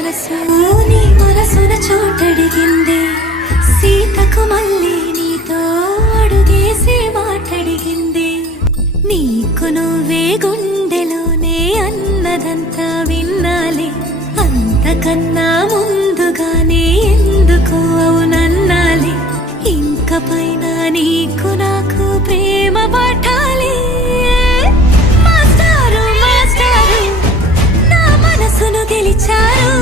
నీ మనసున చోటడిగింది సీతకు మళ్ళీ నీతో అడుగేసి మాటడిగింది. నీకు నువ్వే గుండెలోనే అన్నదంతా విన్నాలి, అంతకన్నా ముందుగానే ఎందుకు అవునన్నాలి. ఇంక పైన నీకు నాకు ప్రేమ పట్టాలి. మాస్టారు మాస్టారు నా మనసును గెలిచారు,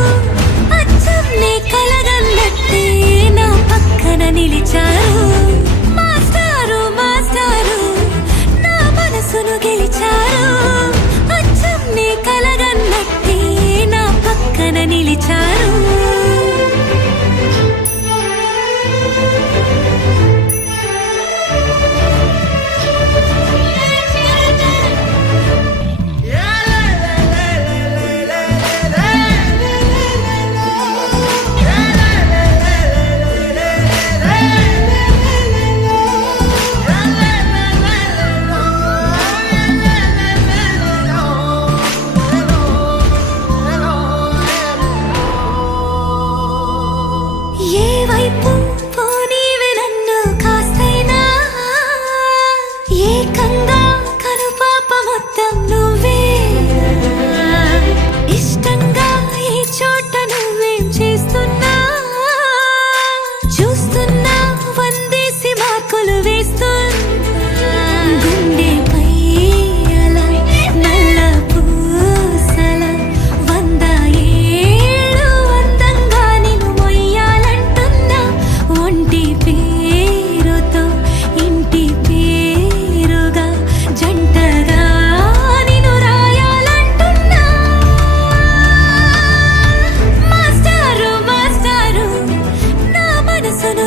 అచ్చం నీ కలగన్నట్టే నా పక్కన నిలిచారు. మాస్టారు మాస్టారు నా మనసును గెలిచారు, అచ్చం నీ కలగన్నట్టే నా పక్కన నిలిచారు.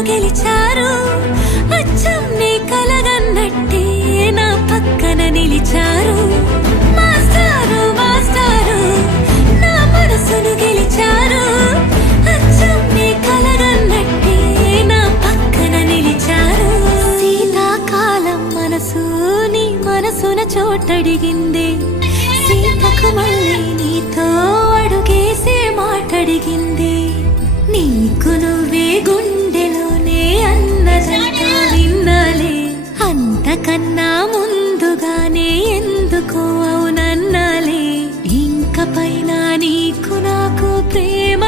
గెలిచారు, అచ్చం నీ కలగన్నట్టే నా పక్కన నిలిచారు. మాస్టారు మాస్టారు నా మనసును గెలిచారు, అచ్చం నీ కలగన్నట్టే నా పక్కన నిలిచారు. శీతాకాలం మనసు నీ మనసున చోటడిగింది, సీతకు మళ్ళీ నీతో అడుగేసే మాటడిగింది. నీకు నువ్వే గుండెలోనే అన్నదంతా విన్నాలే, అంతకన్నా ముందుగానే ఎందుకు అవునన్నాలే. ఇంక పైన నీకు నాకు ప్రేమ